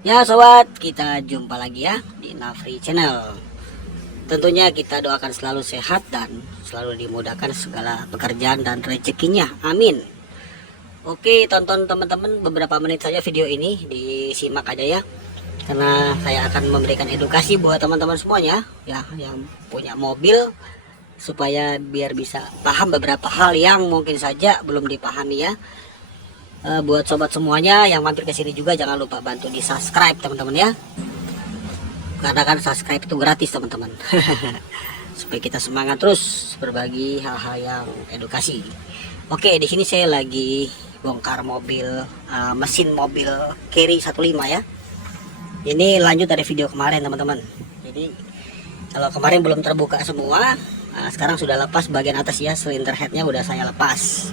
Ya sobat, kita jumpa lagi ya di Nafri Channel. Tentunya kita doakan selalu sehat dan selalu dimudahkan segala pekerjaan dan rezekinya. Amin. Oke, tonton teman-teman beberapa menit saja video ini, disimak aja ya. Karena saya akan memberikan edukasi buat teman-teman semuanya ya yang punya mobil, supaya biar bisa paham beberapa hal yang mungkin saja belum dipahami ya. Buat sobat semuanya yang mampir ke sini juga jangan lupa bantu di subscribe teman-teman ya, karena kan subscribe itu gratis teman-teman. Supaya kita semangat terus berbagi hal-hal yang edukasi. Oke, di sini saya lagi bongkar mobil, mesin mobil Carry 15 ya. Ini lanjut dari video kemarin teman-teman. Jadi kalau kemarin belum terbuka semua, sekarang sudah lepas bagian atas ya, silinder headnya udah saya lepas.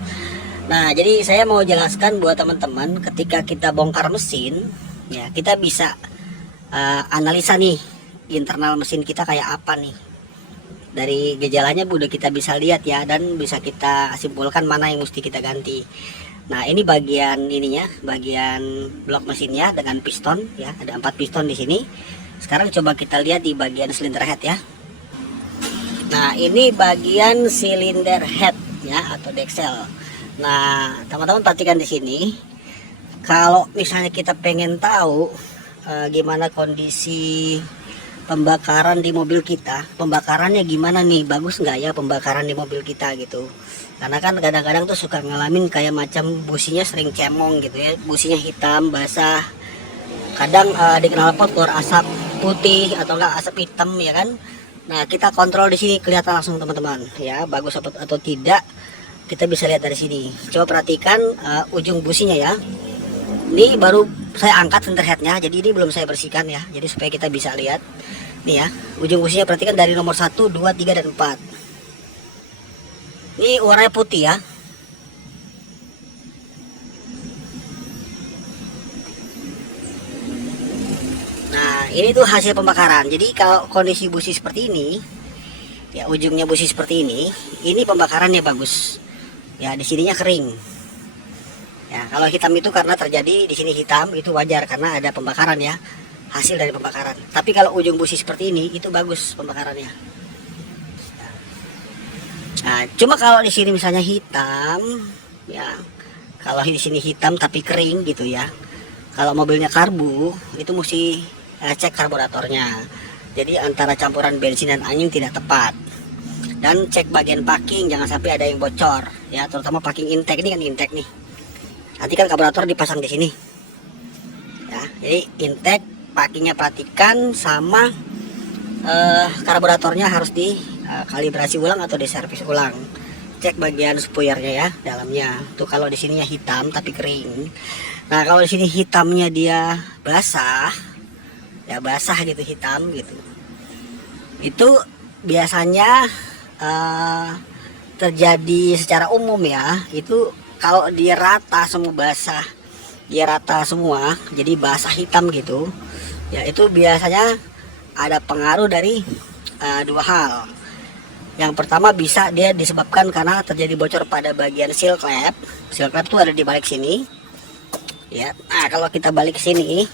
Nah, jadi saya mau jelaskan buat teman-teman, ketika kita bongkar mesin, ya kita bisa analisa nih internal mesin kita kayak apa nih. Dari gejalanya udah kita bisa lihat ya, dan bisa kita simpulkan mana yang mesti kita ganti. Nah, ini bagian ininya, bagian blok mesinnya dengan piston ya, ada 4 piston di sini. Sekarang coba kita lihat di bagian silinder head ya. Nah, ini bagian silinder head ya, atau deksel. Nah, teman-teman perhatikan di sini. Kalau misalnya kita pengen tahu gimana kondisi pembakaran di mobil kita, pembakarannya gimana nih, bagus nggak ya pembakaran di mobil kita gitu. Karena kan kadang-kadang tuh suka ngalamin kayak macam businya sering cemong gitu ya, businya hitam, basah. Kadang di knalpot keluar asap putih atau enggak asap hitam ya kan. Nah, kita kontrol di sini kelihatan langsung teman-teman ya, bagus atau tidak. Kita bisa lihat dari sini. Coba perhatikan ujung businya ya. Ini baru saya angkat center headnya, jadi ini belum saya bersihkan ya. Jadi supaya kita bisa lihat. Nih ya, ujung businya perhatikan dari nomor 1, 2, 3, dan 4. Ini warnanya putih ya. Nah, ini tuh hasil pembakaran. Jadi kalau kondisi busi seperti ini, ya ujungnya busi seperti ini pembakarannya bagus. Ya, di sininya kering. Ya, kalau hitam itu karena terjadi di sini hitam, itu wajar karena ada pembakaran ya, hasil dari pembakaran. Tapi kalau ujung busi seperti ini, itu bagus pembakarannya. Nah, cuma kalau di sini misalnya hitam, ya, kalau di sini hitam tapi kering gitu ya. Kalau mobilnya karbu, itu mesti cek karburatornya. Jadi antara campuran bensin dan angin tidak tepat. Dan cek bagian packing, jangan sampai ada yang bocor ya, terutama packing intake. Ini kan intake nih, nanti kan karburator dipasang di sini ya. Jadi intake packingnya perhatikan, sama karburatornya harus dikalibrasi ulang atau diservis ulang. Cek bagian spoilernya ya, dalamnya tuh. Kalau di sininya hitam tapi kering. Nah, kalau di sini hitamnya dia basah ya, basah gitu, hitam gitu, itu biasanya terjadi secara umum ya. Itu kalau dia rata semua basah, dia rata semua jadi basah hitam gitu ya, itu biasanya ada pengaruh dari dua hal. Yang pertama, bisa dia disebabkan karena terjadi bocor pada bagian seal clap. Seal clap itu ada di balik sini ya. Nah, kalau kita balik sini,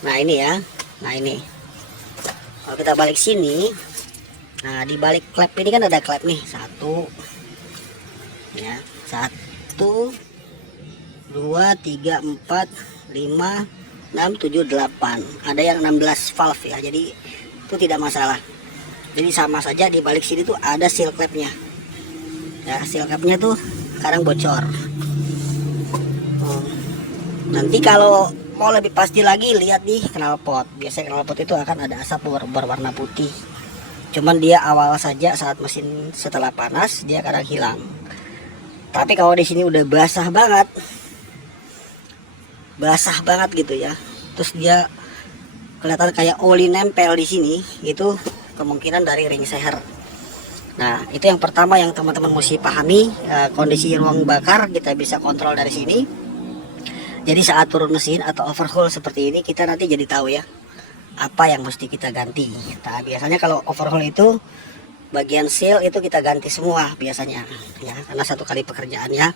nah ini ya, nah ini kalau kita balik sini, nah di balik klep ini kan ada klep nih, 1 ya, 1 2 3 4 5 6 7 8, ada yang 16 valve ya, jadi itu tidak masalah. Jadi sama saja di balik sini tuh ada seal klepnya ya, seal klepnya tuh kadang bocor. Nanti kalau mau lebih pasti lagi, lihat di knalpot. Biasanya knalpot itu akan ada asap berwarna putih. Cuman dia awal saja, saat mesin setelah panas dia kadang hilang. Tapi kalau di sini udah basah banget gitu ya, terus dia kelihatan kayak oli nempel di sini, itu kemungkinan dari ring seher. Nah, itu yang pertama yang teman-teman mesti pahami. Kondisi ruang bakar kita bisa kontrol dari sini. Jadi saat turun mesin atau overhaul seperti ini, kita nanti jadi tahu ya apa yang mesti kita ganti. Nah, biasanya kalau overhaul itu bagian seal itu kita ganti semua biasanya ya, karena satu kali pekerjaan ya.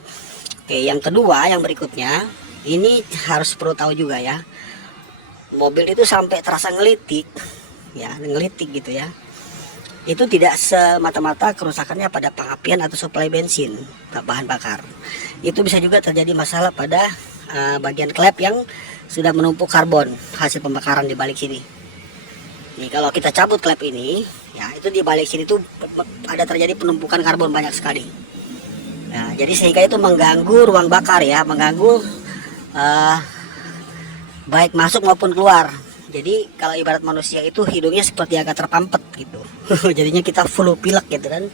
Oke, yang kedua, yang berikutnya ini harus perlu tahu juga ya, mobil itu sampai terasa ngelitik ya, ngelitik gitu ya, itu tidak semata-mata kerusakannya pada pengapian atau suplai bensin bahan bakar. Itu bisa juga terjadi masalah pada bagian klep yang sudah menumpuk karbon hasil pembakaran di balik sini. Nih kalau kita cabut klep ini ya, itu di balik sini tuh ada terjadi penumpukan karbon banyak sekali. Nah, jadi sehingga itu mengganggu ruang bakar ya, mengganggu baik masuk maupun keluar. Jadi kalau ibarat manusia itu hidungnya seperti agak terpampet gitu. Jadinya kita flu pilek gitu kan.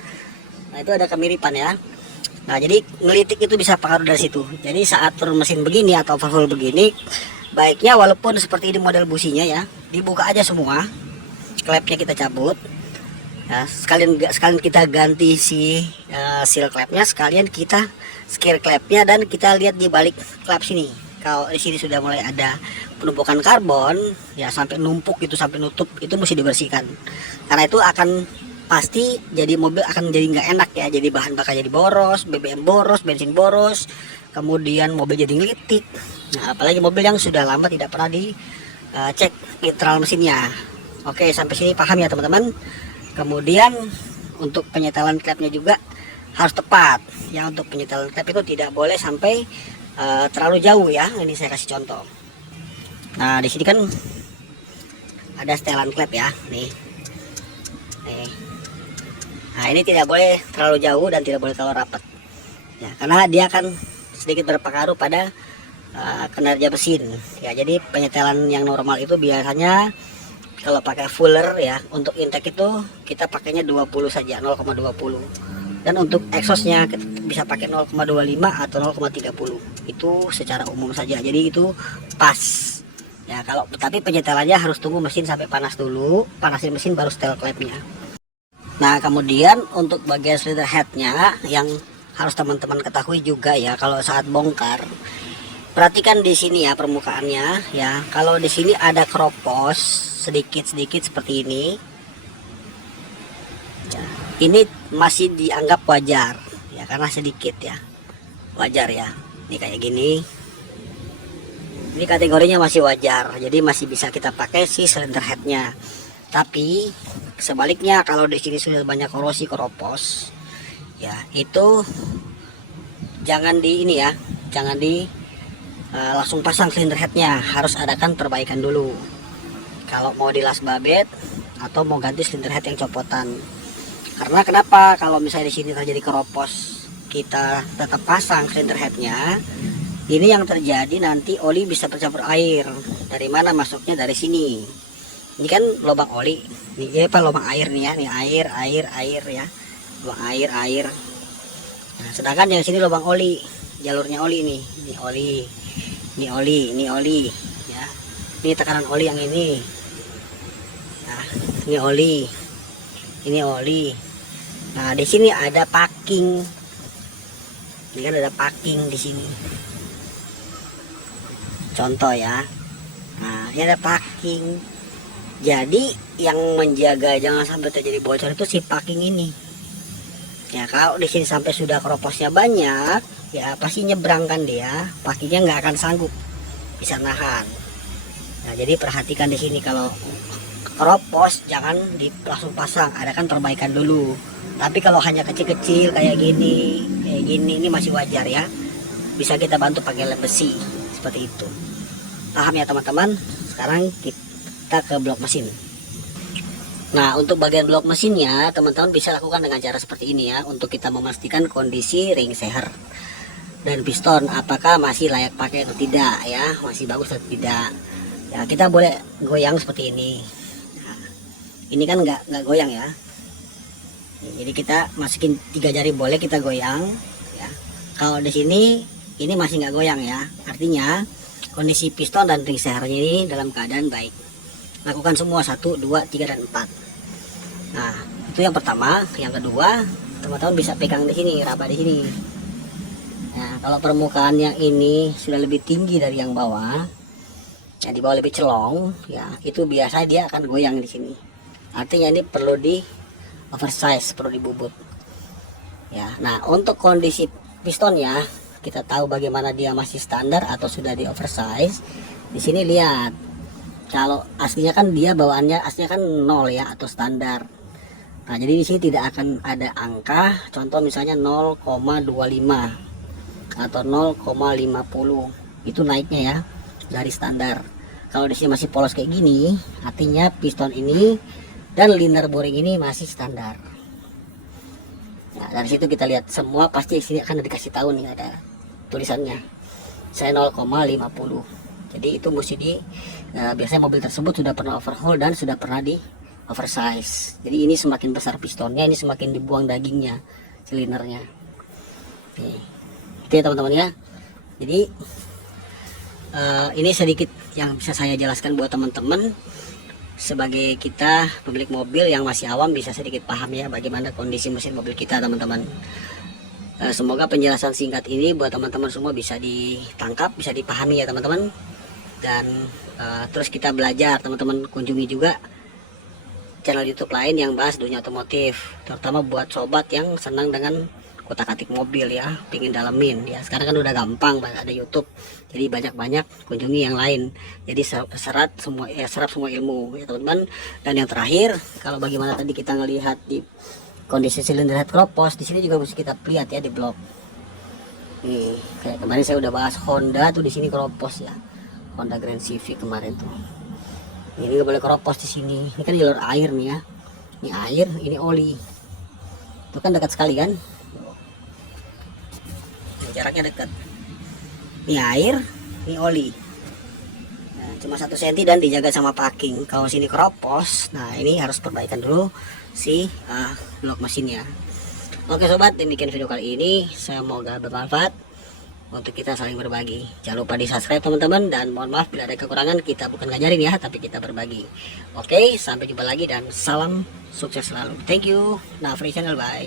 Nah itu ada kemiripan ya. Nah jadi ngelitik itu bisa pengaruh dari situ. Jadi saat turun mesin begini atau overhaul begini, baiknya walaupun seperti ini model businya ya, dibuka aja semua, klepnya kita cabut. Nah, sekalian kita ganti si seal klepnya, sekalian kita scare klepnya, dan kita lihat di balik klep sini. Kalau di sini sudah mulai ada penumpukan karbon ya, sampai numpuk gitu, sampai nutup, itu mesti dibersihkan. Karena itu akan pasti jadi mobil akan jadi nggak enak ya, jadi bahan bakar jadi boros, BBM boros, bensin boros, kemudian mobil jadi ngelitik. Nah, apalagi mobil yang sudah lama tidak pernah dicek internal mesinnya. Oke, sampai sini paham ya teman-teman. Kemudian untuk penyetelan klepnya juga harus tepat ya. Untuk penyetelan klep itu tidak boleh sampai terlalu jauh ya. Ini saya kasih contoh. Nah di sini kan ada setelan klep ya, nih. Nah ini tidak boleh terlalu jauh dan tidak boleh terlalu rapat ya, karena dia akan sedikit berpengaruh pada kinerja mesin ya. Jadi penyetelan yang normal itu biasanya kalau pakai fuller ya, untuk intake itu kita pakainya 20 saja, 0,20. Dan untuk exhaustnya bisa pakai 0,25 atau 0,30, itu secara umum saja. Jadi itu pas ya. Kalau tapi penyetelannya harus tunggu mesin sampai panas dulu, panasin mesin baru setel klepnya. Nah kemudian untuk bagian cylinder headnya yang harus teman-teman ketahui juga ya, kalau saat bongkar, perhatikan di sini ya permukaannya ya. Kalau di sini ada keropos sedikit-sedikit seperti ini ya, ini masih dianggap wajar ya, karena sedikit ya, wajar ya. Ini kayak gini, ini kategorinya masih wajar, jadi masih bisa kita pakai si cylinder headnya. Tapi sebaliknya kalau di sini sudah banyak korosi keropos ya, itu jangan di ini ya, jangan di langsung pasang cylinder headnya, harus adakan perbaikan dulu kalau mau dilas babet atau mau ganti cylinder head yang copotan. Karena kenapa, kalau misalnya di sini terjadi keropos, kita tetap pasang cylinder headnya, ini yang terjadi nanti oli bisa bercampur air. Dari mana masuknya? Dari sini. Ini kan lubang oli, ini apa, lubang air nih ya, nih air ya, lubang air. Nah, sedangkan yang sini lubang oli, jalurnya oli nih, ini oli ya, ini tekanan oli yang ini. Nah, ini oli. Nah, di sini ada packing. Ini kan ada packing di sini. Contoh ya. Nah, ini ada packing. Jadi yang menjaga jangan sampai terjadi bocor itu si packing ini. Ya kalau di sini sampai sudah keroposnya banyak, ya pasti nyebrang kan dia, packingnya nggak akan sanggup bisa nahan. Nah jadi perhatikan di sini, kalau keropos jangan langsung pasang, adakan perbaikan dulu. Tapi kalau hanya kecil-kecil kayak gini ini masih wajar ya, bisa kita bantu pakai lem besi seperti itu. Paham ya teman-teman? Sekarang kita ke blok mesin. Nah untuk bagian blok mesinnya teman-teman bisa lakukan dengan cara seperti ini ya, untuk kita memastikan kondisi ring seher dan piston apakah masih layak pakai atau tidak ya, masih bagus atau tidak ya. Kita boleh goyang seperti ini. Nah, ini kan nggak goyang ya, jadi kita masukin 3 jari boleh kita goyang ya. Kalau di sini ini masih nggak goyang ya, artinya kondisi piston dan ring sehernya ini dalam keadaan baik. Lakukan semua 1, 2, 3, dan 4. Nah itu yang pertama. Yang kedua, teman-teman bisa pegang di sini, raba di sini. Nah kalau permukaan yang ini sudah lebih tinggi dari yang bawah, yang di bawah lebih celong ya, itu biasa dia akan goyang di sini. Artinya ini perlu di oversize, perlu dibubut ya. Nah untuk kondisi pistonnya kita tahu bagaimana dia masih standar atau sudah di oversize. Di sini lihat Kalau aslinya kan dia bawaannya aslinya kan 0 ya, atau standar. Nah, jadi di sini tidak akan ada angka, contoh misalnya 0,25 atau 0,50. Itu naiknya ya dari standar. Kalau di sini masih polos kayak gini, artinya piston ini dan liner boring ini masih standar. Nah, dari situ kita lihat semua pasti di sini akan dikasih tahu nih, ada tulisannya. Saya 0,50. Jadi itu mesti biasanya mobil tersebut sudah pernah overhaul dan sudah pernah di oversize. Jadi ini semakin besar pistonnya, ini semakin dibuang dagingnya, silinernya. Nih, itu ya teman-teman ya. Jadi ini sedikit yang bisa saya jelaskan buat teman-teman, sebagai kita pemilik mobil yang masih awam bisa sedikit paham ya bagaimana kondisi mesin mobil kita teman-teman. Semoga penjelasan singkat ini buat teman-teman semua bisa ditangkap, bisa dipahami ya teman-teman. Dan terus kita belajar, teman-teman kunjungi juga channel YouTube lain yang bahas dunia otomotif, terutama buat sobat yang senang dengan kotak-atik mobil ya, pingin dalemin ya. Sekarang kan udah gampang, ada YouTube, jadi banyak-banyak kunjungi yang lain, jadi serap semua ilmu ya teman-teman. Dan yang terakhir, kalau bagaimana tadi kita ngelihat di kondisi silinder head kropos, di sini juga mesti kita lihat ya di blok. Nih, kayak kemarin saya udah bahas Honda tuh, di sini kropos ya, Honda Grand Civic kemarin tuh. Ini nggak boleh keropos di sini. Ini kan jalur air nih ya. Ini air, ini oli. Itu kan dekat sekali kan? Nah, jaraknya dekat. Ini air, ini oli. Nah, cuma 1 cm dan dijaga sama packing. Kalau sini keropos, nah ini harus perbaikan dulu si blok mesinnya. Oke sobat, demikian video kali ini. Semoga bermanfaat untuk kita saling berbagi. Jangan lupa di subscribe teman-teman, dan mohon maaf bila ada kekurangan, kita bukan ngajarin ya, tapi kita berbagi. Oke, sampai jumpa lagi dan salam sukses selalu. Thank you. Nafri Channel, bye.